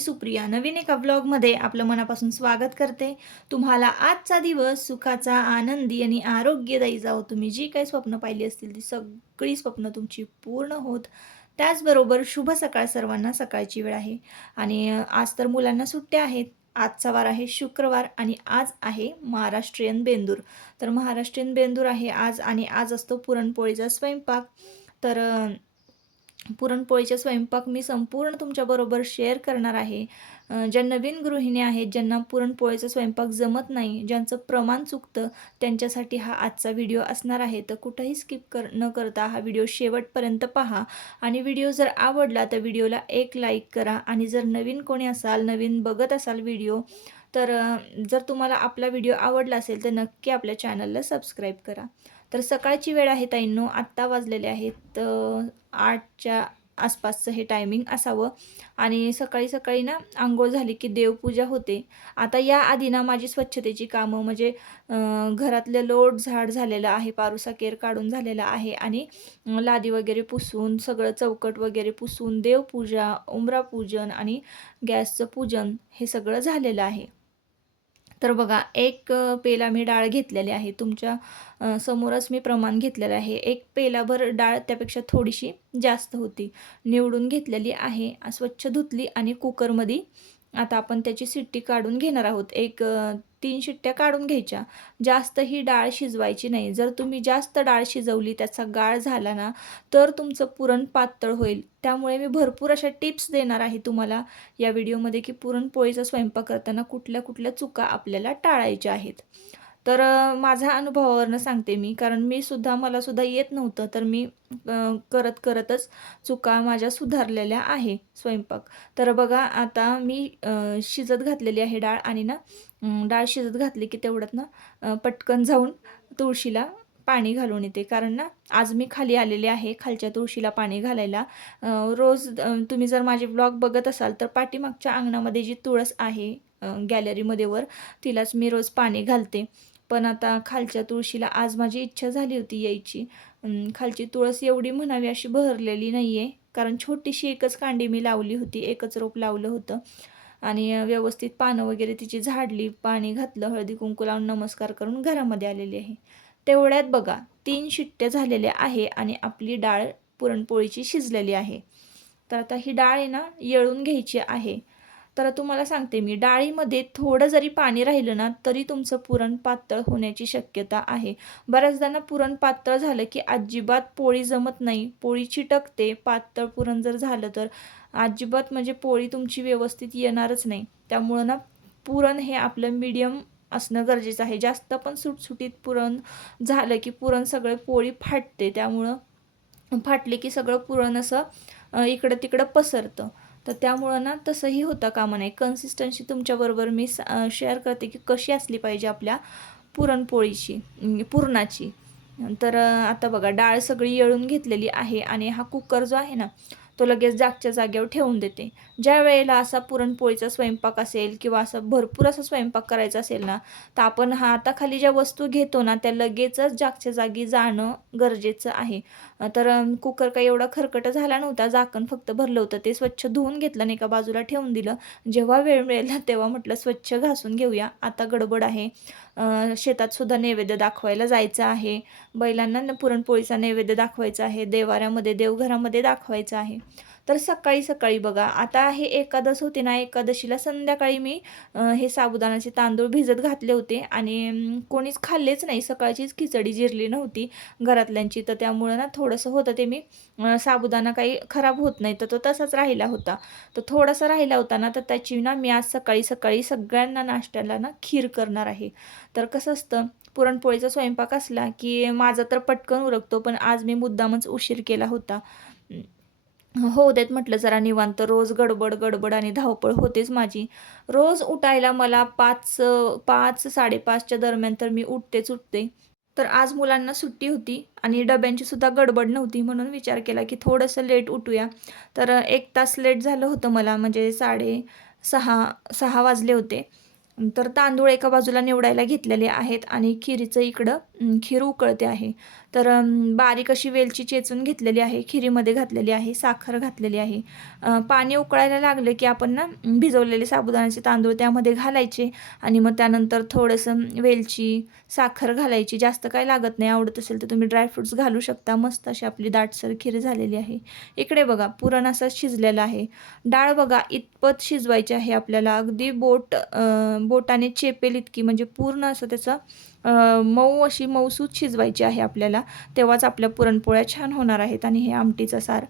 मी सुप्रिया नवीन एका ब्लॉगमध्ये आपलं मनापासून स्वागत करते. तुम्हाला आजचा दिवस सुखाचा आनंदी आणि आरोग्यदायी जाओ तुम्ही जी काही स्वप्न पाहिली असतील ती सगळी स्वप्न तुमची पूर्ण होत. त्याचबरोबर शुभ सकाळ सर्वांना सकाळची वेळ आहे. आणि आज तर मुलांना सुट्ट्या आहेत. आजचा वार आहे शुक्रवार आणि आज आहे महाराष्ट्रीयन बेंदूर. तर महाराष्ट्रीयन बेंदूर आहे आज आणि आज असतो पुरणपोळीचा स्वयंपाक. तर पुरणपोळीचा स्वयंपाक मी संपूर्ण तुमच्याबरोबर शेअर करणार आहे. ज्या नवीन गृहिणी आहेत ज्यांना पुरणपोळीचा स्वयंपाक जमत नाही ज्यांचं प्रमाण चुकतं त्यांच्यासाठी हा आजचा व्हिडिओ असणार आहे. तर कुठंही स्किप कर न करता हा व्हिडिओ शेवटपर्यंत पहा. आणि व्हिडिओ जर आवडला तर व्हिडिओला एक लाईक करा. आणि जर नवीन कोणी असाल नवीन बघत असाल व्हिडिओ तर जर तुम्हाला आपला व्हिडिओ आवडला असेल तर नक्की आपल्या चॅनलला सबस्क्राईब करा. तर सकाळची वेळ आहे ताईंनो आत्ता वाजलेले आहेत आठच्या आसपासचं हे टायमिंग असावं. आणि सकाळी सकाळी ना आंघोळ झाली की देवपूजा होते. आता या आधी ना माझी स्वच्छतेची कामं म्हणजे घरातलं लोट झाड झालेलं आहे पारुसा केर काढून झालेला आहे आणि लादी वगैरे पुसून सगळं चौकट वगैरे पुसून देवपूजा उंबरा पूजन आणि गॅसचं पूजन हे सगळं झालेलं आहे. तर बघा एक पेला मी डाळ घेतलेली आहे. तुमच्या समोरच मी प्रमाण घेतलेलं आहे. एक पेलाभर डाळ त्यापेक्षा थोडीशी जास्त होती. निवडून घेतलेली आहे. स्वच्छ धुतली आणि कुकरमध्ये आता आपण त्याची शिट्टी काढून घेणार आहोत. एक तीन शिट्ट्या काढून घ्यायच्या. जास्त ही डाळ शिजवायची नाही. जर तुम्ही जास्त डाळ शिजवली त्याचा गाळ झाला ना तर तुमचं पुरण पातळ होईल. त्यामुळे मी भरपूर अशा टिप्स देणार आहे तुम्हाला या व्हिडिओमध्ये की पुरणपोळीचा स्वयंपाक करताना कुठल्या कुठल्या चुका आपल्याला टाळायच्या आहेत. तर माझ्या अनुभवावरनं सांगते मी. कारण मी सुद्धा मला सुद्धा येत नव्हतं. तर मी करत करतच चुका माझ्या सुधारलेल्या आहे स्वयंपाक. तर बघा आता मी शिजत घातलेली आहे डाळ आणि ना डाळ शिजत घातली की तेवढ्यात ना पटकन जाऊन तुळशीला पाणी घालून येते. कारण ना आज मी खाली आलेले आहे खालच्या तुळशीला पाणी घालायला. रोज तुम्ही जर माझे ब्लॉग बघत असाल तर पाठीमागच्या अंगणामध्ये जी तुळस आहे गॅलरीमध्ये वर तिलाच मी रोज पाणी घालते. पण आता खालच्या तुळशीला आज माझी इच्छा झाली होती यायची. खालची तुळस एवढी म्हणावी अशी बहरलेली नाही आहे कारण छोटीशी एकच कांडी मी लावली होती एकच रोप लावलं होतं. आणि व्यवस्थित पानं वगैरे तिची झाडली पाणी घातलं हळदी कुंकू लावून नमस्कार करून घरामध्ये आलेली आहे. तेवढ्यात बघा तीन शिट्ट्या झालेल्या आहे आणि आपली डाळ पुरणपोळीची शिजलेली आहे. तर आता ही डाळ आहे ना येळून घ्यायची आहे. तर तुम्हाला सांगते मी डाळीमध्ये थोडं जरी पाणी राहिलं ना तरी तुमचं पुरण पातळ होण्याची शक्यता आहे. बऱ्याचदा ना पुरण पातळ झालं की अजिबात पोळी जमत नाही पोळी चिटकते पातळ पुरण जर झालं तर. अजिबात म्हणजे पोळी तुमची व्यवस्थित येणारच नाही. त्यामुळं ना पुरण हे आपलं मीडियम असणं गरजेचं आहे. जास्त पण सुटसुटीत पुरण झालं की पुरण सगळे पोळी फाटते. त्यामुळं फाटले की सगळं पुरण असं इकडं तिकडं पसरतं. तर त्यामुळं ना तसंही होता कामा नाही कन्सिस्टन्सी तुमच्याबरोबर मी शेअर करते की कशी असली पाहिजे आपल्या पुरणपोळीची पुरणाची. तर आता बघा डाळ सगळी येळून घेतलेली आहे आणि हा कुकर जो आहे ना तो लगेच जागच्या जागेवर ठेवून देते. ज्या वेळेला असा पुरणपोळीचा स्वयंपाक असेल किंवा असा भरपूर असा स्वयंपाक करायचा असेल ना तर आपण हाताखाली ज्या वस्तू घेतो ना त्या लगेचच जागच्या जागी जाणं गरजेचं आहे. तर कुकर काही एवढा खरकट झाला नव्हता झाकण फक्त भरलं होतं. ते स्वच्छ धुवून घेतलं आणि एका बाजूला ठेवून दिलं. जेव्हा वेळ मिळेल तेव्हा म्हटलं स्वच्छ घासून घेऊया. आता गडबड आहे. शेतातसुद्धा शेतात सुद्धा नैवेद्य दाखवायला जायचं आहे. बैलांना न पुरणपोळीचा नैवेद्य दाखवायचा आहे. देवाऱ्यामध्ये देवघरामध्ये दाखवायचं आहे. तर सकाळी सकाळी बघा. आता हे एकादश होते ना एकादशीला संध्याकाळी मी हे साबुदाण्याचे तांदूळ भिजत घातले होते आणि कोणीच खाल्लेच नाही. सकाळचीच खिचडी जिरली नव्हती घरातल्यांची. तर त्यामुळं ना थोडंसं होतं ते मी साबुदाणा काही खराब होत नाही. तर तो तसाच राहिला होता. तर थोडासा राहिला होता ना तर त्याची ना मी आज सकाळी सकाळी सगळ्यांना नाश्त्याला ना खीर करणार आहे. तर कसं असतं पुरणपोळीचा स्वयंपाक असला की माझा तर पटकन उरकतो पण आज मी मुद्दामच उशीर केला होता. हो देत म्हटलं जरा निवांत. रोज गडबड गडबड आणि धावपळ होतेच माझी. रोज उठायला मला पाच पाच साडेपाचच्या दरम्यान तर मी उठतेच उठते. तर आज मुलांना सुट्टी होती आणि डब्यांची सुद्धा गडबड नव्हती म्हणून विचार केला की थोडंसं लेट उठूया. तर एक तास लेट झालं होतं मला म्हणजे साडे सहा सहा वाजले होते. तर तांदूळ एका बाजूला निवडायला घेतलेले आहेत आणि खिरीचं इकडं खीर उकळते आहे. तर बारीक अशी वेलची चेचून घेतलेली आहे खिरीमध्ये घातलेली आहे साखर घातलेली आहे. पाणी उकळायला लागलं की आपण ना भिजवलेले साबुदाण्याचे तांदूळ त्यामध्ये घालायचे आणि मग त्यानंतर थोडंसं वेलची साखर घालायची. जास्त काय लागत नाही आवडत असेल तर तुम्ही ड्रायफ्रुट्स घालू शकता. मस्त अशी आपली दाटसर खीर झालेली आहे. इकडे बघा पुरण असं शिजलेलं आहे. डाळ बघा इतपत शिजवायची आहे आपल्याला. अगदी बोट बोटाने चेपेल इतकी. म्हणजे पूर्ण असं त्याचं मऊ अशी मऊसूत शिजवायची आहे आपल्याला. तेव्हाच आपल्या पुरणपोळ्या छान होणार आहेत आणि हे आमटीचा सार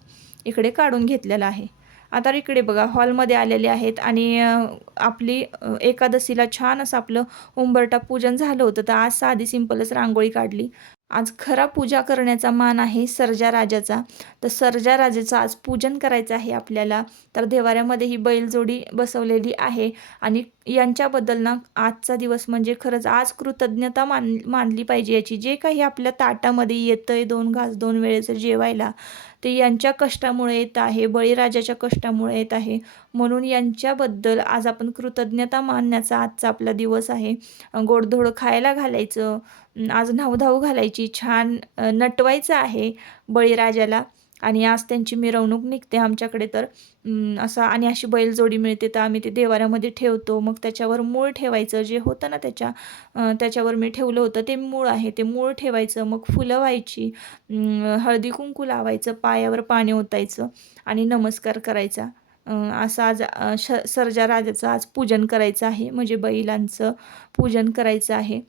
इकडे काढून घेतलेला आहे. आता इकडे बघा हॉलमध्ये आलेले आहेत आणि आपली एकादशीला छान असं आपलं उंबरटा पूजन झालं होतं. तर आज साधी सिंपलच रांगोळी काढली. आज खरा पूजा करण्याचा मान आहे सर्जा राजाचा. तर सर्जा राजाचं आज पूजन करायचं आहे आपल्याला. तर देवाऱ्यामध्ये ही बैलजोडी बसवलेली आहे. आणि यांच्याबद्दल ना आजचा दिवस म्हणजे खरंच आज कृतज्ञता मान मानली पाहिजे याची. जे काही आपल्या ताटामध्ये येतं आहे दोन घास दोन वेळेचं जेवायला ते यांच्या कष्टामुळे येत आहे बळीराजाच्या कष्टामुळे येत आहे. म्हणून यांच्याबद्दल आज आपण कृतज्ञता मानण्याचा आजचा आपला दिवस आहे. गोडधोड खायला घालायचं आज धावधाव घालायची छान नटवायचं आहे बळीराजाला. आणि आज त्यांची मिरवणूक निघते आमच्याकडे तर. असा असं आणि अशी बैलजोडी मिळते तर आम्ही ते देवाऱ्यामध्ये ठेवतो. मग त्याच्यावर मूळ ठेवायचं जे होतं ना त्याच्या त्याच्यावर मी ठेवलं होतं ते मूळ आहे. ते मूळ ठेवायचं मग फुलं व्हायची हळदी कुंकू लावायचं पायावर पाणी ओतायचं आणि नमस्कार करायचा. असं आज श सर्जा राजाचं आज पूजन करायचं आहे. म्हणजे बैलांचं पूजन करायचं आहे.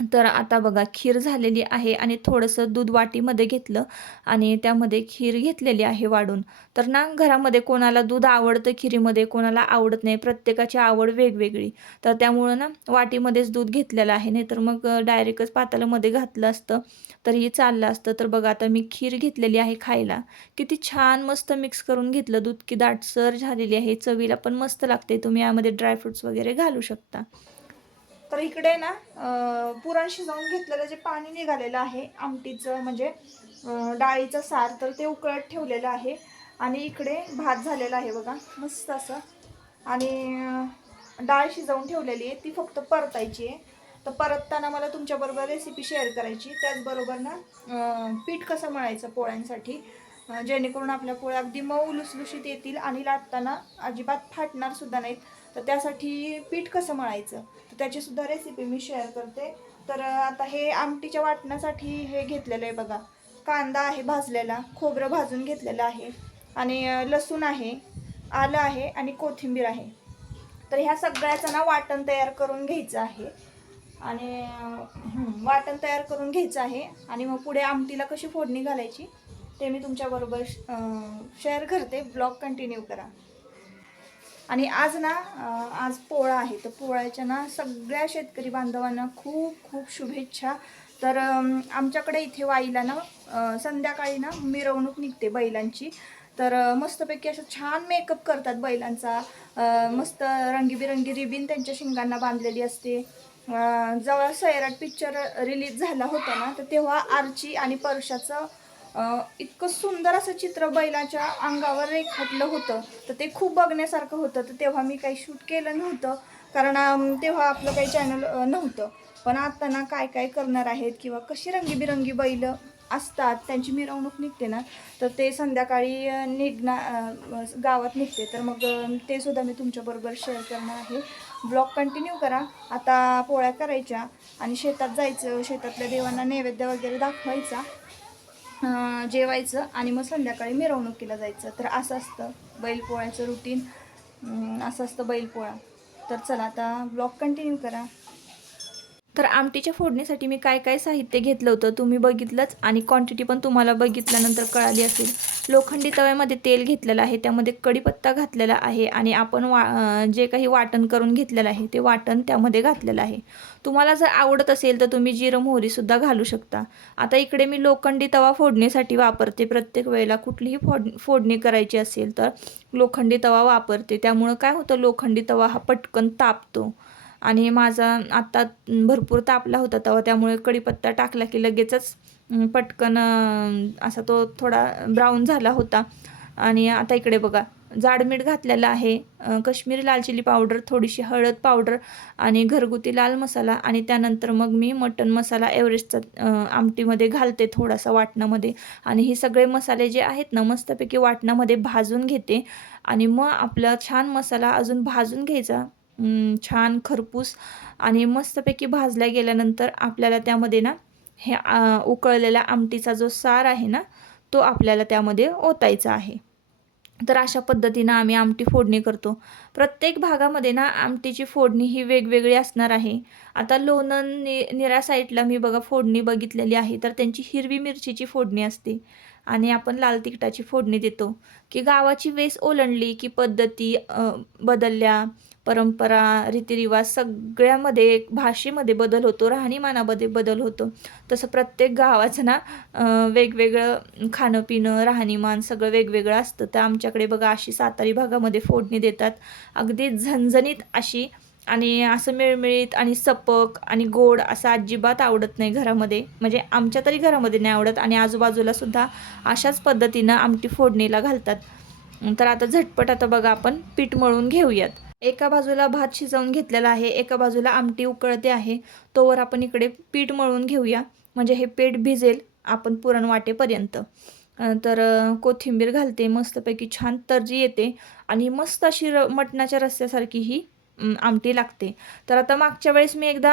तर आता बघा खीर झालेली आहे आणि थोडंसं दूध वाटीमध्ये घेतलं आणि त्यामध्ये खीर घेतलेली आहे वाढून. तर ना घरामध्ये कोणाला दूध आवडतं खिरीमध्ये कोणाला आवडत नाही प्रत्येकाची आवड वेगवेगळी. तर त्यामुळं ना वाटीमध्येच दूध घेतलेलं आहे. नाही तर मग डायरेक्टच पातालामध्ये घातलं असतं तरीही चाललं असतं. तर बघा आता मी खीर घेतलेली आहे खायला. किती छान मस्त मिक्स करून घेतलं दूध की दाटसर झालेली आहे. चवीला पण मस्त लागते. तुम्ही यामध्ये ड्रायफ्रुट्स वगैरे घालू शकता. तर इकडे ना पुरण शिजवून घेतलेलं जे पाणी निघालेलं आहे आमटीचं म्हणजे डाळीचं सार तर ते उकळत ठेवलेलं आहे. आणि इकडे भात झालेला आहे बघा मस्त असं. आणि डाळ शिजवून ठेवलेली आहे ती फक्त परतायची आहे. तर परतताना मला तुमच्याबरोबर रेसिपी शेअर करायची त्याचबरोबर ना पीठ कसं मळायचं पोळ्यांसाठी जेणेकरून आपल्या पोळ्या अगदी मऊ लुसलुशीत येतील आणि लाटताना अजिबात फाटणार सुद्धा नाहीत. तर त्यासाठी पीठ कसं मळायचं? त्याची सुद्धा रेसिपी मी शेअर करते. तर आता हे आमटीच्या वाटण्यासाठी हे घेतलेलं आहे बघा. कांदा आहे भाजलेला खोबरं भाजून घेतलेलं आहे. आणि लसूण आहे आलं आहे आणि कोथिंबीर आहे. तर ह्या सगळ्याचं ना वाटण तयार करून घ्यायचं आहे. आणि वाटण तयार करून घ्यायचं आहे. आणि मग पुढे आमटीला कशी फोडणी घालायची ते मी तुमच्याबरोबर शेअर करते. ब्लॉग कंटिन्यू करा. आणि आज ना आज पोळा आहे. तर पोळ्याच्या ना सगळ्या शेतकरी बांधवांना खूप खूप शुभेच्छा. तर आमच्याकडे इथे वाईला ना संध्याकाळी ना मिरवणूक निघते बैलांची. तर मस्तपैकी असं छान मेकअप करतात बैलांचा. मस्त रंगीबिरंगी रिबीन त्यांच्या शिंगांना बांधलेली असते. जवळ सैराट पिक्चर रिलीज झाला होता ना तर तेव्हा आर्ची आणि परशाचं इतकं सुंदर असं चित्र बैलाच्या अंगावर रेखाटलं होतं. तर ते खूप बघण्यासारखं होतं. तर तेव्हा मी काही शूट केलं नव्हतं. कारण तेव्हा आपलं काही चॅनल नव्हतं. पण आता ना काय काय करणार आहेत किंवा कशी रंगीबिरंगी बैल असतात त्यांची मिरवणूक निघते ना. तर ते संध्याकाळी निघणार गावात निघते. तर मग ते सुद्धा मी तुमच्याबरोबर शेअर करणार आहे. ब्लॉग कंटिन्यू करा. आता पोळ्या करायच्या आणि शेतात जायचं. शेतातल्या देवांना नैवेद्य वगैरे दाखवायचा. जेवायचं आणि मग संध्याकाळी मिरवणुकीला जायचं. तर असं असतं. बैलपोळ्याचं रुटीन असं असतं बैलपोळा. तर चला आता ब्लॉग कंटिन्यू करा. तर आमटीच्या फोडणीसाठी मी काय काय साहित्य घेतलं होतं तुम्ही बघितलंच आणि क्वांटिटी पण तुम्हाला बघितल्यानंतर कळाली असेल. लोखंडी तव्यामध्ये तेल घेतलेलं आहे त्यामध्ये कढीपत्ता घातलेला आहे आणि आपण वा जे काही वाटण करून घेतलेलं आहे ते वाटण त्यामध्ये घातलेलं आहे. तुम्हाला जर आवडत असेल तर तुम्ही जिरं मोहरीसुद्धा घालू शकता. आता इकडे मी लोखंडी तवा फोडणीसाठी वापरते. प्रत्येक वेळेला कुठलीही फोड फोडणी करायची असेल तर लोखंडी तवा वापरते. त्यामुळं काय होतं? लोखंडी तवा हा पटकन तापतो. आणि माझा आत्ता भरपूर तापला होता तवा त्यामुळे कढीपत्ता टाकला की लगेचच पटकन असा तो थोडा ब्राऊन झाला होता. आणि आता इकडे बघा जाड मीठ घातलेलं आहे कश्मीरी काश्मीरी लाल चिली पावडर थोडीशी हळद पावडर आणि घरगुती लाल मसाला आणि त्यानंतर मग मी मटन मसाला एव्हरेस्टचा आमटीमध्ये घालते थोडासा वाटणामध्ये. आणि हे सगळे मसाले जे आहेत ना मस्तपैकी वाटणामध्ये भाजून घेते. आणि मग आपला छान मसाला अजून भाजून घ्यायचा. छान खरपूस आणि मस्तपैकी भाजल्या गेल्यानंतर आपल्याला त्यामध्ये ना हे उकळलेला उकळलेल्या आमटीचा जो सार आहे ना तो आपल्याला त्यामध्ये ओतायचा आहे. तर अशा पद्धतीनं आम्ही आमटी फोडणी करतो. प्रत्येक भागामध्ये ना आमटीची फोडणी ही वेगवेगळी असणार आहे. आता लोणन नि निरा साईडला मी बघा फोडणी बघितलेली आहे तर त्यांची हिरवी मिरचीची फोडणी असते. आणि आपण लाल तिखटाची फोडणी देतो. की गावाची वेस ओलांडली की पद्धती बदलल्या परंपरा रीतिरिवाज सगळ्यामध्ये भाषेमध्ये बदल होतो राहणीमानामध्ये बदल होतो. तसं प्रत्येक गावाचं ना वेगवेगळं खाणं पिणं राहणीमान सगळं वेगवेगळं असतं. तर आमच्याकडे बघा अशी सातारी भागामध्ये फोडणी देतात. अगदी झणझणीत अशी आणि असं मिळमिळीत आणि सपक आणि गोड असं अजिबात आवडत नाही घरामध्ये. म्हणजे आमच्या तरी घरामध्ये नाही आवडत आणि आजूबाजूला सुद्धा अशाच पद्धतीनं आमटी फोडणीला घालतात. तर आता झटपट आता बघा आपण पीठ मळून घेऊयात. एका बाजूला भात शिजवून घेतलेला आहे एका बाजूला आमटी उकळते आहे. तोवर आपण इकडे पीठ मळून घेऊया. म्हणजे हे पीठ भिजेल आपण पुरण वाटेपर्यंत तर कोथिंबीर घालते मस्तपैकी छान तर्जी येते आणि मस्त अशी र मटणाच्या रस्स्यासारखी ही आमटी लागते. तर आता मागच्या वेळेस मी एकदा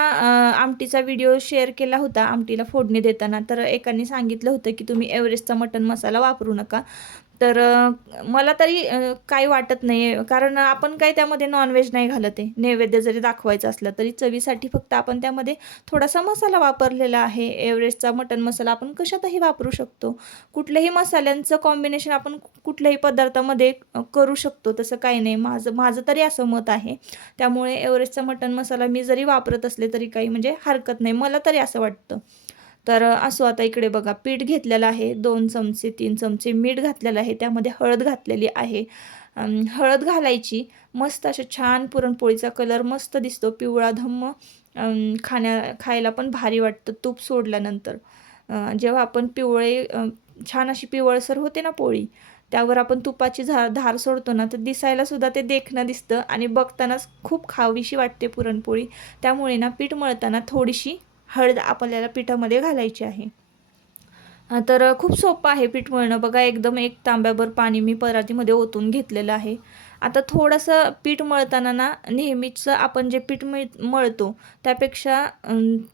आमटीचा व्हिडिओ शेअर केला होता आमटीला फोडणी देताना. तर एकाने सांगितलं होतं की तुम्ही एव्हरेस्टचा मटण मसाला वापरू नका. तर मला तरी काही वाटत नाही कारण आपण काही त्यामध्ये नॉनव्हेज नाही घालत आहे. नैवेद्य जरी दाखवायचं असलं तरी चवीसाठी फक्त आपण त्यामध्ये थोडासा मसाला वापरलेला आहे. एव्हरेस्टचा मटन मसाला आपण कशातही वापरू शकतो. कुठल्याही मसाल्यांचं कॉम्बिनेशन आपण कुठल्याही पदार्थामध्ये करू शकतो. तसं काही नाही. माझं माझं तरी असं मत आहे. त्यामुळे एव्हरेस्टचा मटन मसाला मी जरी वापरत असले तरी काही म्हणजे हरकत नाही. मला तरी असं वाटतं. तर असो आता इकडे बघा पीठ घेतलेलं आहे दोन चमचे तीन चमचे मीठ घातलेलं आहे त्यामध्ये हळद घातलेली आहे. हळद घालायची मस्त अशा छान पुरणपोळीचा कलर मस्त दिसतो पिवळा धम्म खाण्या खायला पण भारी वाटतं तूप सोडल्यानंतर. जेव्हा आपण पिवळे छान अशी पिवळसर होते ना पोळी त्यावर आपण तुपाची झा धार सोडतो ना तर दिसायलासुद्धा ते देखणं दिसतं आणि बघतानाच खूप खावीशी वाटते पुरणपोळी. त्यामुळे ना पीठ मळताना थोडीशी हळद आपल्याला पिठामध्ये घालायची आहे. तर खूप सोपं आहे पीठ मळणं. बघा एकदम एक तांब्याभर पाणी मी परातीमध्ये ओतून घेतलेलं आहे. आता थोडंसं पीठ मळताना ना नेहमीचं आपण जे पीठ मिळ मळतो त्यापेक्षा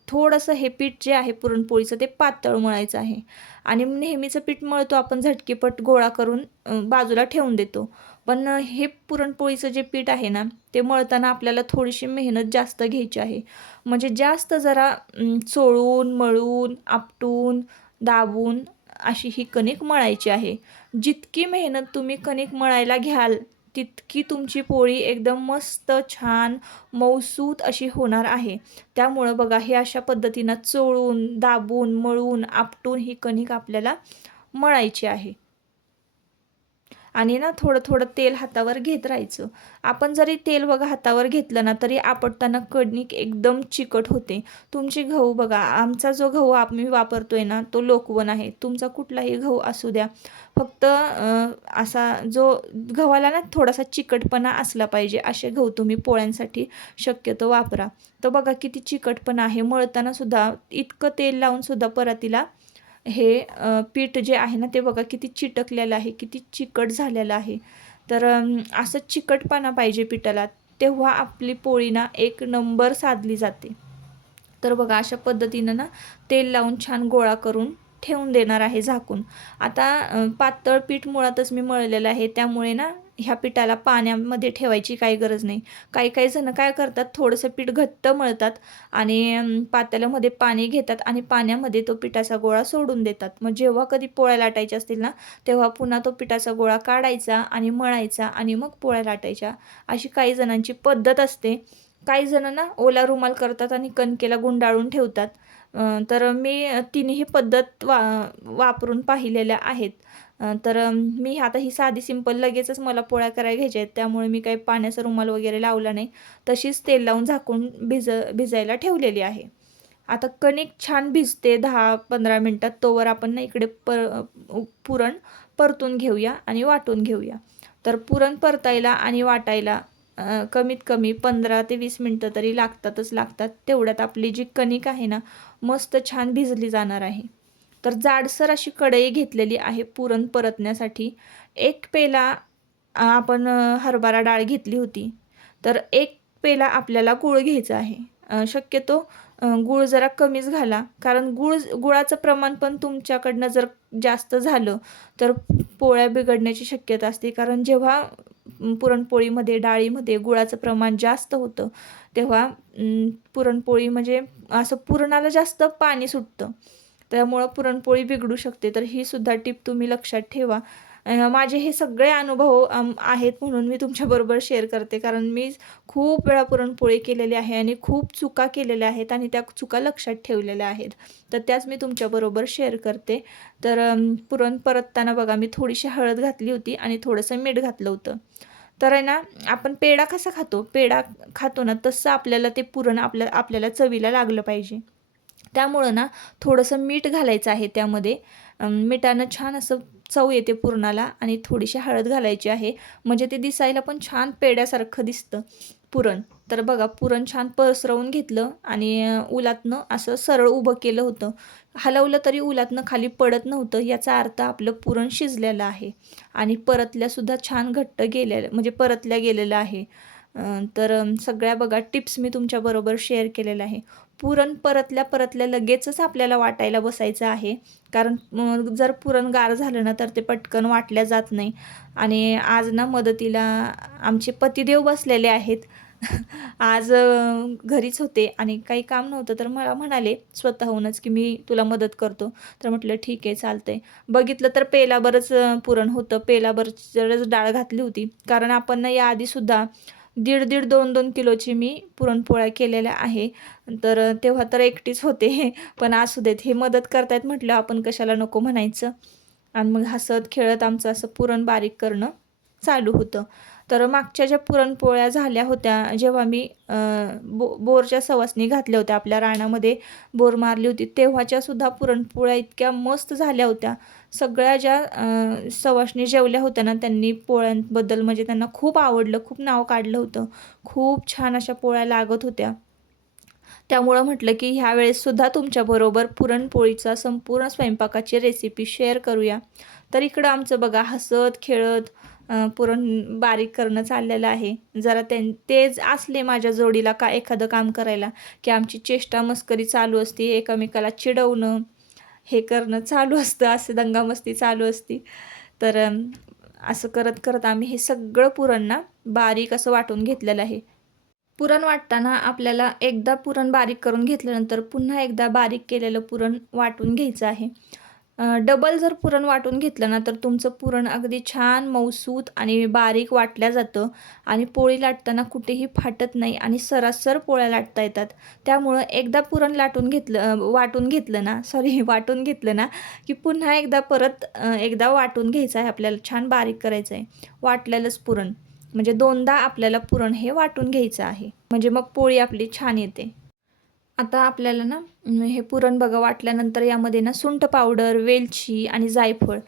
थोडंसं हे पीठ जे आहे पुरणपोळीचं ते पातळ मळायचं आहे. आणि नेहमीचं पीठ मळतो आपण झटकीपट गोळा करून बाजूला ठेवून देतो. पण हे पुरणपोळीचं जे पीठ आहे ना ते मळताना आपल्याला थोडीशी मेहनत जास्त घ्यायची आहे. म्हणजे जास्त जरा चोळून मळून आपटून दाबून अशी ही कणिक मळायची आहे. जितकी मेहनत तुम्ही कणिक मळायला घ्याल तितकी तुमची पोळी एकदम मस्त छान मऊसूत अशी होणार आहे. त्यामुळं बघा हे अशा पद्धतीनं चोळून दाबून मळून आपटून ही कणिक आपल्याला मळायची आहे. आणि ना थोडं थोडं तेल हातावर घेत राहायचं. आपण जरी तेल बघा हातावर घेतलं ना तरी आपटताना कणिक एकदम चिकट होते. तुमची गहू बघा आमचा जो गहू आम्ही वापरतोय ना तो लोकवन आहे. तुमचा कुठलाही गहू असू द्या. फक्त असा जो गव्हाला ना थोडासा चिकटपणा असला पाहिजे असे गहू तुम्ही पोळ्यांसाठी शक्यतो वापरा. तर बघा किती चिकटपणा आहे. मळताना सुद्धा इतकं तेल लावून सुद्धा परतीला हे पीठ जे आहे ना ते बघा किती चिटकलेलं आहे किती चिकट झालेलं आहे. तर असं चिकटपणा पाहिजे पिठाला तेव्हा आपली पोळी ना एक नंबर साधली जाते. तर बघा अशा पद्धतीनं ना तेल लावून छान गोळा करून ठेवून देणार आहे झाकून. आता पातळ पीठ मुळातच मी मळलेलं आहे त्यामुळे ना ह्या पिठाला पाण्यामध्ये ठेवायची काही गरज नाही. काही काही जण काय करतात थोडंसं पीठ घट्ट मळतात आणि पातेल्यामध्ये पाणी घेतात आणि पाण्यामध्ये तो पिठाचा गोळा सोडून देतात. मग जेव्हा कधी पोळ्या लाटायच्या असतील ना तेव्हा पुन्हा तो पिठाचा गोळा काढायचा आणि मळायचा आणि मग पोळ्या लाटायच्या. अशी काही जणांची पद्धत असते. काही जण ना ओला रुमाल करतात आणि कणकेला गुंडाळून ठेवतात. तर मी तिन्ही पद्धत वा वापरून पाहिलेल्या आहेत. तर मी आता ही साधी सिंपल लगेचच मला पोळ्या करायला घ्यायच्या आहेत. त्यामुळे मी काही पाण्याचा रुमाल वगैरे लावला नाही. तशीच तेल लावून झाकून भिज भिजायला ठेवलेली आहे. आता कणिक छान भिजते. दहा पंधरा मिनटात तोवर आपण ना इकडे पर पुरण परतून घेऊया आणि वाटून घेऊया. तर पुरण परतायला आणि वाटायला कमीत कमी पंधरा ते वीस मिनटं तरी लागतातच लागतात. तेवढ्यात आपली जी कणिक आहे ना मस्त छान भिजली जाणार आहे. तर जाडसर अशी कढई घेतलेली आहे पुरण परतण्यासाठी. एक पेला आपण हरभरा डाळ घेतली होती. तर एक पेला आपल्याला गूळ घ्यायचा आहे. शक्यतो गूळ जरा कमीच घाला. कारण गूळ गुळाचं प्रमाण पण तुमच्याकडनं जर जास्त झालं तर पोळ्या बिघडण्याची शक्यता असते. कारण जेव्हा पुरणपोळीमध्ये डाळीमध्ये गुळाचं प्रमाण जास्त होतं तेव्हा पुरणपोळी म्हणजे असं पुरणाला जास्त पाणी सुटतं. त्यामुळं पुरणपोळी बिघडू शकते. तर ही सुद्धा टीप तुम्ही लक्षात ठेवा. माझे हे सगळे अनुभव आहेत म्हणून मी तुमच्याबरोबर शेअर करते. कारण मी खूप वेळा पुरणपोळी केलेली आहे आणि खूप चुका केलेल्या आहेत आणि त्या चुका लक्षात ठेवलेल्या आहेत. तर त्याच मी तुमच्याबरोबर शेअर करते. तर पुरण परतताना बघा मी थोडीशी हळद घातली होती आणि थोडंसं मीठ घातलं होतं. तर आहे ना आपण पेढा कसा खातो? पेढा खातो ना तसं आपल्याला ते पुरण आपल्या आपल्याला चवीला लागलं पाहिजे. त्यामुळं ना थोडंसं मीठ घालायचं आहे त्यामध्ये. मिठानं छान असं चव येते पुरणाला आणि थोडीशी हळद घालायची आहे. म्हणजे ते दिसायला पण छान पेड्यासारखं दिसतं पुरण. तर बघा पुरण छान पसरवून घेतलं आणि उलातनं असं सरळ उभं केलं होतं. हलवलं तरी उलातनं खाली पडत नव्हतं याचा अर्थ आपलं पुरण शिजलेलं आहे. आणि परतल्यासुद्धा छान घट्ट गेलेलं म्हणजे परतल्या गेलेलं आहे. तर सगळ्या बघा टिप्स मी तुमच्याबरोबर शेअर केलेल्या आहे. पुरण परतल्या परतल्या लगेचच आपल्याला वाटायला बसायचं आहे. कारण जर पुरण गार झालं ना तर ते पटकन वाटल्या जात नाही. आणि आज ना मदतीला आमचे पतिदेव बसलेले आहेत. आज घरीच होते आणि काही काम नव्हतं तर मला म्हणाले स्वतःहूनच की मी तुला मदत करतो. तर म्हटलं ठीक आहे चालतंय. बघितलं तर पेलाभरच पुरण होतं. पेलाबरच डाळ घातली होती. कारण आपण ना याआधीसुद्धा दीड दीड दोन दोन किलोची मी पुरणपोळ्या केलेल्या आहे. तर तेव्हा तर एकटीच होते. पण असू देत हे मदत करतायत म्हटलं आपण कशाला नको म्हणायचं. आणि मग हसत खेळत आमचं असं पुरण बारीक करणं चालू होतं. तर मागच्या ज्या पुरणपोळ्या झाल्या होत्या जेव्हा मी बो बोरच्या सवासनी घातल्या होत्या आपल्या रानामध्ये बोर मारली होती तेव्हाच्या सुद्धा पुरणपोळ्या इतक्या मस्त झाल्या होत्या. सगळ्या ज्या अं, सवासनी जेवल्या होत्या ना त्यांनी पोळ्यांबद्दल म्हणजे त्यांना खूप आवडलं खूप नाव काढलं होतं. खूप छान अशा पोळ्या लागत होत्या. त्यामुळं म्हटलं की ह्या वेळेससुद्धा तुमच्याबरोबर पुरणपोळीचा संपूर्ण स्वयंपाकाची रेसिपी शेअर करूया. तर इकडं आमचं बघा हसत खेळत पुरण बारीक करणं चाललेलं आहे. जरा त्यां तेच असले माझ्या जोडीला का एखादं काम करायला की आमची चेष्टा मस्करी चालू असते एकमेकाला चिडवणं हे करणं चालू असतं असं दंगामस्ती चालू असती. तर असं करत करत आम्ही हे सगळं पुरण ना बारीक असं वाटून घेतलेलं आहे. पुरण वाटताना आपल्याला एकदा पुरण बारीक करून घेतल्यानंतर पुन्हा एकदा बारीक केलेलं पुरण वाटून घ्यायचं आहे. डबल जर पुरण वाटून घेतलं ना तर तुमचं पुरण अगदी छान मऊसूत आणि बारीक वाटल्या जातं. आणि पोळी लाटताना कुठेही फाटत नाही आणि सरासर पोळ्या लाटता येतात. त्यामुळं एकदा पुरण लाटून घेतलं वाटून घेतलं ना सॉरी वाटून घेतलं ना की पुन्हा एकदा परत एकदा वाटून घ्यायचं आहे आपल्याला छान बारीक करायचं आहे. वाटलेलंच पुरण. म्हणजे दोनदा आपल्याला पुरण हे वाटून घ्यायचं आहे. म्हणजे मग पोळी आपली छान येते. आता आपल्याला ना म्हणजे हे पुरण बघा वाटल्यानंतर यामध्ये ना सुंठ पावडर वेलची आणि जायफळ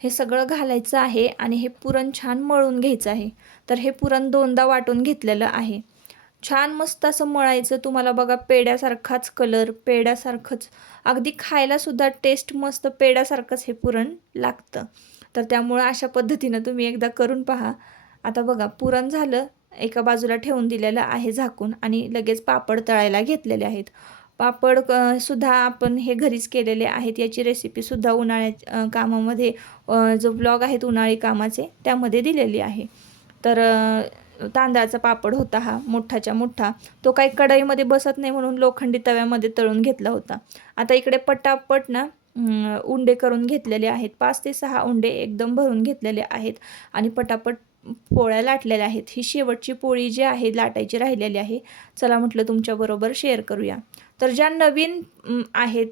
हे सगळं घालायचं आहे आणि हे पुरण छान मळून घ्यायचं आहे. तर हे पुरण दोनदा वाटून घेतलेलं आहे. छान मस्त असं मळायचं तुम्हाला बघा पेड्यासारखाच कलर पेड्यासारखंच. अगदी खायलासुद्धा टेस्ट मस्त पेड्यासारखंच हे पुरण लागतं. तर त्यामुळं अशा पद्धतीनं तुम्ही एकदा करून पहा. आता बघा पुरण झालं एका बाजूला ठेवून दिलेलं आहे झाकून आणि लगेच पापड तळायला घेतलेले आहेत. पापड सुद्धा आपण हे घरीच केलेले आहेत. याची रेसिपीसुद्धा उन्हाळ्या कामामध्ये जो ब्लॉग आहेत उन्हाळी कामाचे त्यामध्ये दिलेली आहे. तर तांदळाचा पापड होता हा मोठाच्या मोठा. तो काही कढईमध्ये बसत नाही म्हणून लोखंडी तव्यामध्ये तळून घेतला होता. आता इकडे पटापट ना उंडे करून घेतलेले आहेत. पाच ते सहा उंडे एकदम भरून घेतलेले आहेत आणि पटापट पोळ्या लाटलेल्या आहेत. ही शेवटची पोळी जी आहे लाटायची राहिलेली आहे. चला म्हटलं तुमच्याबरोबर शेअर करूया. तर ज्या नवीन आहेत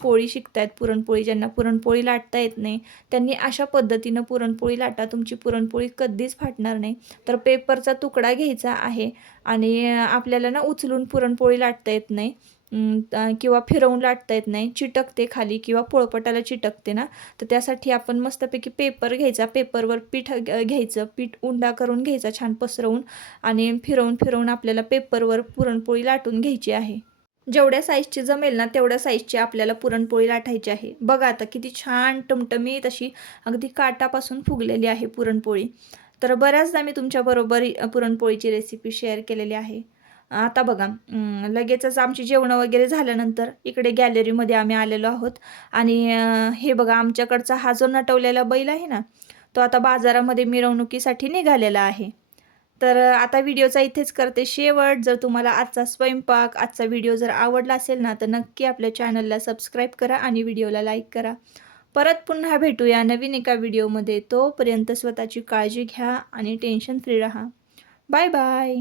पोळी शिकतायत पुरणपोळी ज्यांना पुरणपोळी लाटता येत नाही त्यांनी अशा पद्धतीनं पुरणपोळी लाटा. तुमची पुरणपोळी कधीच फाटणार नाही. तर पेपरचा तुकडा घ्यायचा आहे आणि आपल्याला ना उचलून पुरणपोळी लाटता येत नाही. किंवा फिरवून लाटता येत नाही चिटकते खाली किंवा पोळपटाला चिटकते ना तर त्यासाठी आपण मस्तपैकी पेपर घ्यायचा. पेपरवर पीठ घ्यायचं पीठ उंडा करून घ्यायचा छान पसरवून आणि फिरवून फिरवून आपल्याला पेपरवर पुरणपोळी लाटून घ्यायची आहे. जेवढ्या साईजची जमेल ना तेवढ्या साईजची आपल्याला पुरणपोळी लाटायची आहे. बघा आता किती छान टमटमीत अशी अगदी काटापासून फुगलेली आहे पुरणपोळी. तर बऱ्याचदा मी तुमच्याबरोबर पुरणपोळीची रेसिपी शेअर केलेली आहे. आता बघा लगेचच आमची जेवणं वगैरे झाल्यानंतर इकडे गॅलरीमध्ये आम्ही आलेलो आहोत. आणि हे बघा आमच्याकडचा हा जो नटवलेला बैल आहे ना तो आता बाजारामध्ये मिरवणुकीसाठी निघालेला आहे. तर आता व्हिडिओचा इथेच करते शेवट. जर तुम्हाला आजचा स्वयंपाक आजचा व्हिडिओ जर आवडला असेल ना तर नक्की आपल्या चॅनलला सबस्क्राईब करा आणि व्हिडिओला लाईक करा. परत पुन्हा भेटूया नवीन एका व्हिडिओमध्ये. तोपर्यंत स्वतःची काळजी घ्या आणि टेन्शन फ्री राहा. Bye bye